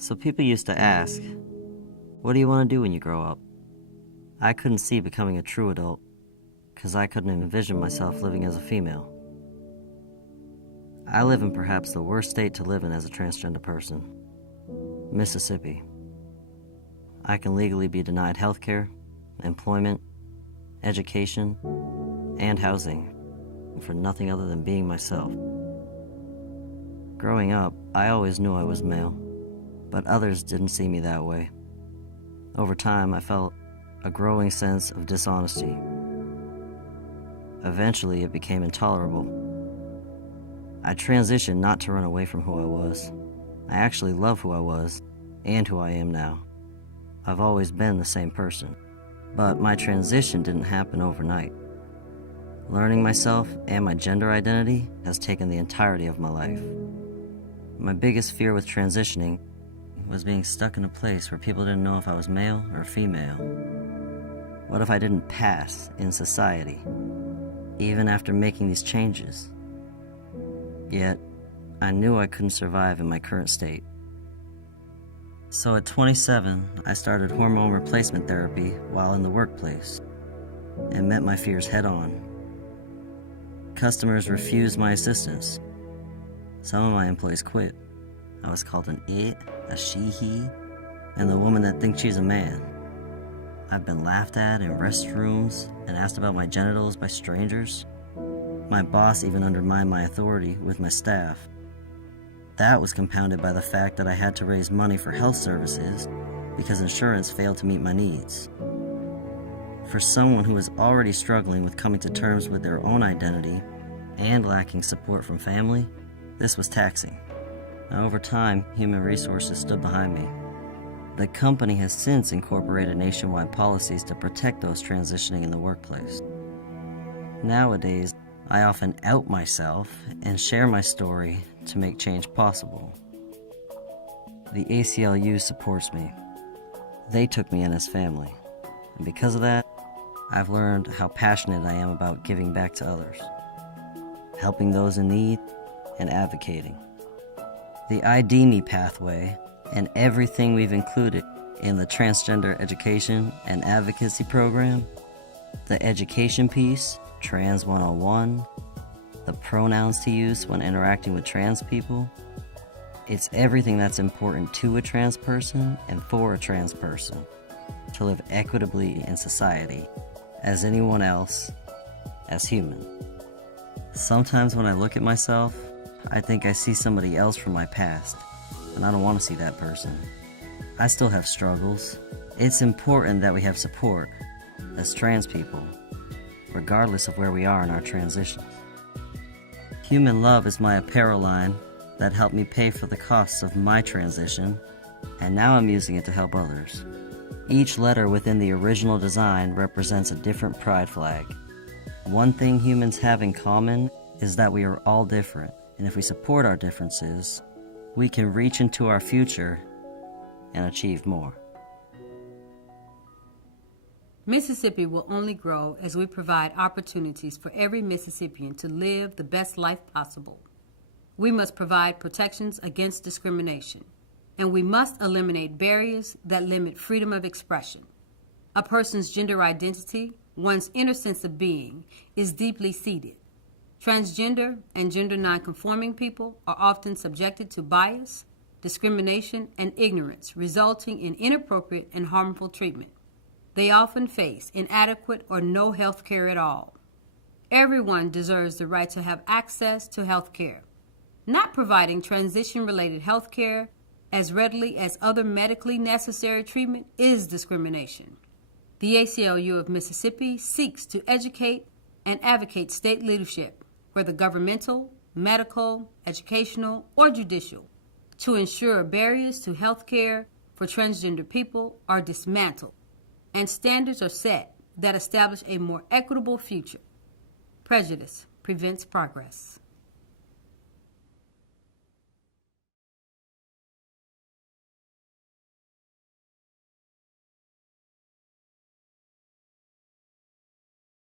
So people used to ask, what do you want to do when you grow up? I couldn't see becoming a true adult because I couldn't envision myself living as a female. I live in perhaps the worst state to live in as a transgender person, Mississippi. I can legally be denied healthcare, employment, education, and housing for nothing other than being myself. Growing up, I always knew I was male, but others didn't see me that way. Over time, I felt a growing sense of dishonesty. Eventually, it became intolerable. I transitioned not to run away from who I was. I actually love who I was and who I am now. I've always been the same person, but my transition didn't happen overnight. Learning myself and my gender identity has taken the entirety of my life. My biggest fear with transitioning was being stuck in a place where people didn't know if I was male or female. What if I didn't pass in society, even after making these changes? Yet, I knew I couldn't survive in my current state. So at 27, I started hormone replacement therapy while in the workplace and met my fears head on. Customers refused my assistance. Some of my employees quit. I was called an it, a she, he, and the woman that thinks she's a man. I've been laughed at in restrooms and asked about my genitals by strangers. My boss even undermined my authority with my staff. That was compounded by the fact that I had to raise money for health services because insurance failed to meet my needs. For someone who was already struggling with coming to terms with their own identity and lacking support from family, this was taxing. Now, over time, Human Resources stood behind me. The company has since incorporated nationwide policies to protect those transitioning in the workplace. Nowadays, I often out myself and share my story to make change possible. The ACLU supports me. They took me in as family. And because of that, I've learned how passionate I am about giving back to others, helping those in need, and advocating. The ID Me pathway and everything we've included in the Transgender Education and Advocacy Program, the education piece, Trans 101, the pronouns to use when interacting with trans people, it's everything that's important to a trans person and for a trans person to live equitably in society as anyone else, as human. Sometimes when I look at myself, I think I see somebody else from my past, and I don't want to see that person. I still have struggles. It's important that we have support as trans people, regardless of where we are in our transitions. Human Love is my apparel line that helped me pay for the costs of my transition, and now I'm using it to help others. Each letter within the original design represents a different pride flag. One thing humans have in common is that we are all different, and if we support our differences, we can reach into our future and achieve more. Mississippi will only grow as we provide opportunities for every Mississippian to live the best life possible. We must provide protections against discrimination, and we must eliminate barriers that limit freedom of expression. A person's gender identity, one's inner sense of being, is deeply seated. Transgender and gender nonconforming people are often subjected to bias, discrimination, and ignorance, resulting in inappropriate and harmful treatment. They often face inadequate or no health care at all. Everyone deserves the right to have access to health care. Not providing transition-related health care as readily as other medically necessary treatment is discrimination. The ACLU of Mississippi seeks to educate and advocate state leadership, whether governmental, medical, educational, or judicial, to ensure barriers to health care for transgender people are dismantled and standards are set that establish a more equitable future. Prejudice prevents progress.